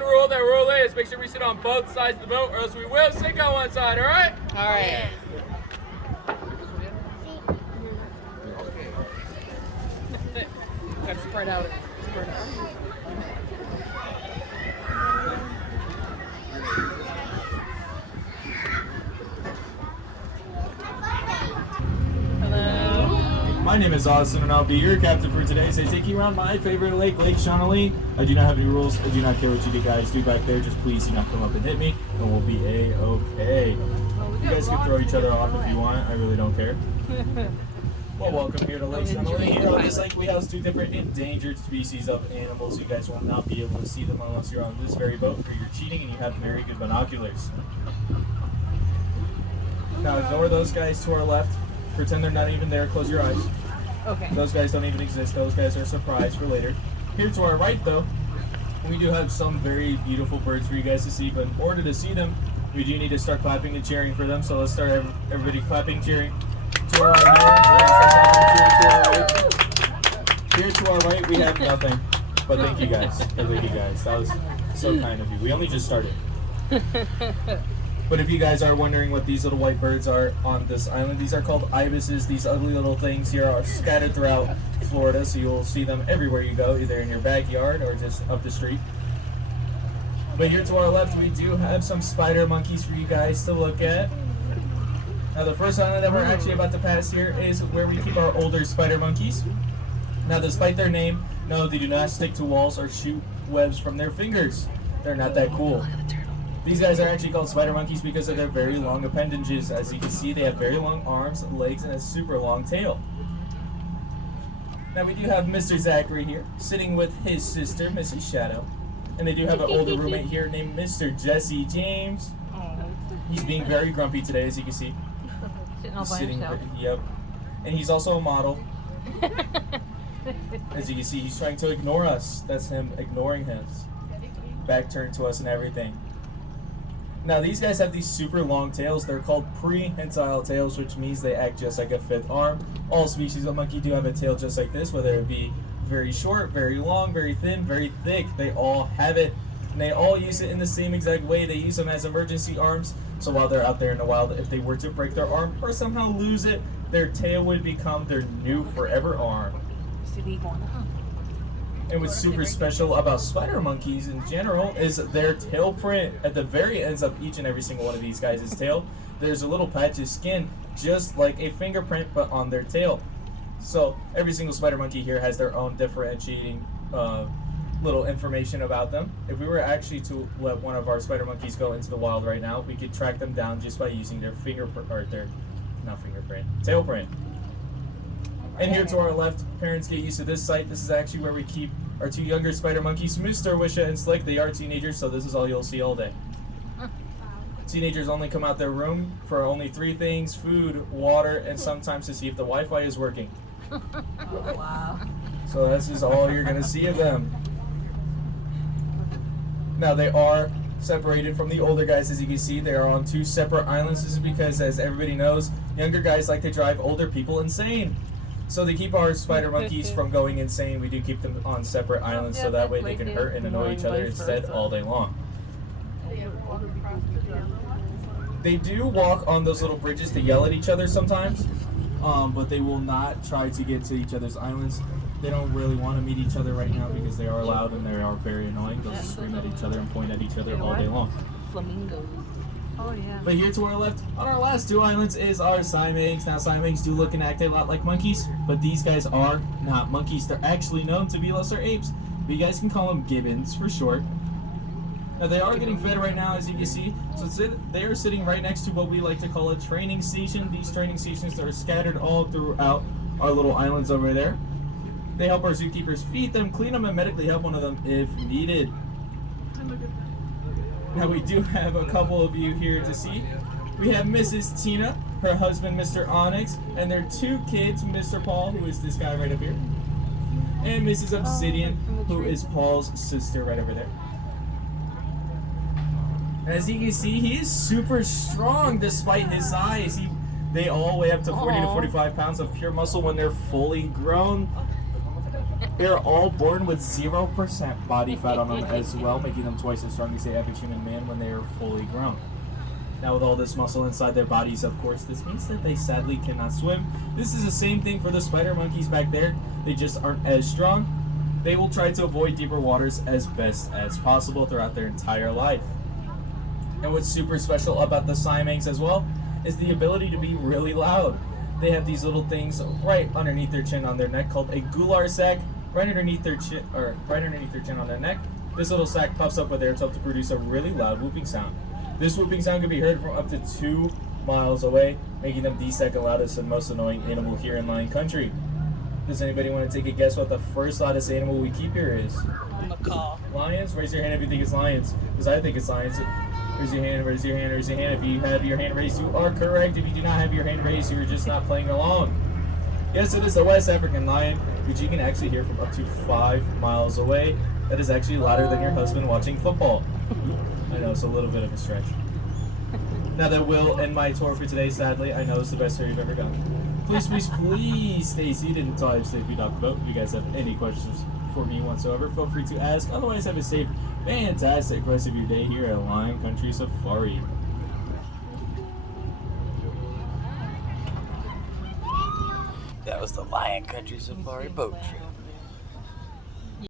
one rule. That rule is make sure we sit on both sides of the boat, or else we will sink on one side. All right? All right. Gotta spread out. Spread out. Hello. My name is Austin, and I'll be your captain for today. So I take you around my favorite lake, Lake Shawnee. I do not have any rules. I do not care what you guys do back there. Just please do not come up and hit me, and we'll be A-okay. You guys can throw each other off if you want. I really don't care. Well, welcome here to Lake Shawnee. Here on this lake, we house 2 different endangered species of animals. You guys will not be able to see them unless you're on this very boat, or you're cheating and you have very good binoculars. Now, ignore those guys to our left. Pretend they're not even there. Close your eyes. Okay. Those guys don't even exist. Those guys are a surprise for later. Here to our right, though, we do have some very beautiful birds for you guys to see. But in order to see them, we do need to start clapping and cheering for them. So let's start everybody clapping, cheering. To our right, here to our right, we have nothing. But thank you guys. Thank you guys. That was so kind of you. We only just started. But if you guys are wondering what these little white birds are on this island, these are called ibises. These ugly little things here are scattered throughout Florida, so you'll see them everywhere you go, either in your backyard or just up the street. But here to our left, we do have some spider monkeys for you guys to look at. Now the first island that we're actually about to pass here is where we keep our older spider monkeys. Now despite their name, no, they do not stick to walls or shoot webs from their fingers. They're not that cool. These guys are actually called spider monkeys because of their very long appendages. As you can see, they have very long arms, legs, and a super long tail. Now we do have Mr. Zachary here, sitting with his sister, Mrs. Shadow. And they do have an older roommate here named Mr. Jesse James. He's being very grumpy today, as you can see. Sitting all by himself. Yep. And he's also a model. As you can see, he's trying to ignore us. That's him ignoring his back turned to us and everything. Now these guys have these super long tails. They're called prehensile tails, which means they act just like a 5th arm. All species of monkey do have a tail just like this, whether it be very short, very long, very thin, very thick. They all have it, and they all use it in the same exact way. They use them as emergency arms, so while they're out there in the wild, if they were to break their arm or somehow lose it, their tail would become their new forever arm. And what's super special about spider monkeys in general is their tail print at the very ends of each and every single one of these guys' tail. There's a little patch of skin, just like a fingerprint, but on their tail. So every single spider monkey here has their own differentiating little information about them. If we were actually to let one of our spider monkeys go into the wild right now, we could track them down just by using their fingerprint, or their, not fingerprint, tail print. And here to our left, parents get used to this site. This is actually where we keep our 2 younger spider monkeys, Mr. Wisha and Slick. They are teenagers, so this is all you'll see all day. Teenagers only come out their room for only 3 things: food, water, and sometimes to see if the Wi-Fi is working. Oh, wow. So this is all you're going to see of them. Now they are separated from the older guys. As you can see, they are on 2 separate islands. This is because, as everybody knows, younger guys like to drive older people insane. So to keep our spider monkeys from going insane, we do keep them on separate islands, so that way they can hurt and annoy each other instead all day long. They do walk on those little bridges to yell at each other sometimes, but they will not try to get to each other's islands. They don't really want to meet each other right now because they are loud and they are very annoying. They'll scream at each other and point at each other all day long. Flamingos. Oh, yeah. But here to our left, on our last 2 islands, is our Siamangs. Now, Siamangs do look and act a lot like monkeys, but these guys are not monkeys. They're actually known to be lesser apes, but you guys can call them gibbons for short. Now, they are getting fed right now, as you can see. So they are sitting right next to what we like to call a training station. These training stations are scattered all throughout our little islands over there. They help our zookeepers feed them, clean them, and medically help one of them if needed. Now we do have a couple of you here to see. We have Mrs. Tina, her husband Mr. Onyx, and their 2 kids, Mr. Paul, who is this guy right up here, and Mrs. Obsidian, who is Paul's sister right over there. As you can see, he is super strong despite his size. They all weigh up to 40 to 45 pounds of pure muscle when they're fully grown. They are all born with 0% body fat on them as well, making them twice as strong as the average human man when they are fully grown. Now with all this muscle inside their bodies, of course, this means that they sadly cannot swim. This is the same thing for the spider monkeys back there. They just aren't as strong. They will try to avoid deeper waters as best as possible throughout their entire life. And what's super special about the Siamangs as well is the ability to be really loud. They have these little things right underneath their chin on their neck called a gular sac, right underneath their chin on their neck. This little sac puffs up with air to produce a really loud whooping sound. This whooping sound can be heard from up to 2 miles away, making them the second loudest and most annoying animal here in lion country. Does anybody want to take a guess what the first loudest animal we keep here is? Macaw. Lions? Raise your hand if you think it's lions, because I think it's lions. Raise your hand, raise your hand, raise your hand. If you have your hand raised, you are correct. If you do not have your hand raised, you're just not playing along. Yes, it is the West African lion, which you can actually hear from up to 5 miles away. That is actually louder than your husband watching football. I know, it's a little bit of a stretch. Now that will end my tour for today, sadly. I know it's the best tour you've ever done. Please, please, please stay seated until I've safely docked the boat. If you guys have any questions for me whatsoever, feel free to ask. Otherwise, have a safe, fantastic rest of your day here at Lion Country Safari. That was the Lion Country Safari boat trip.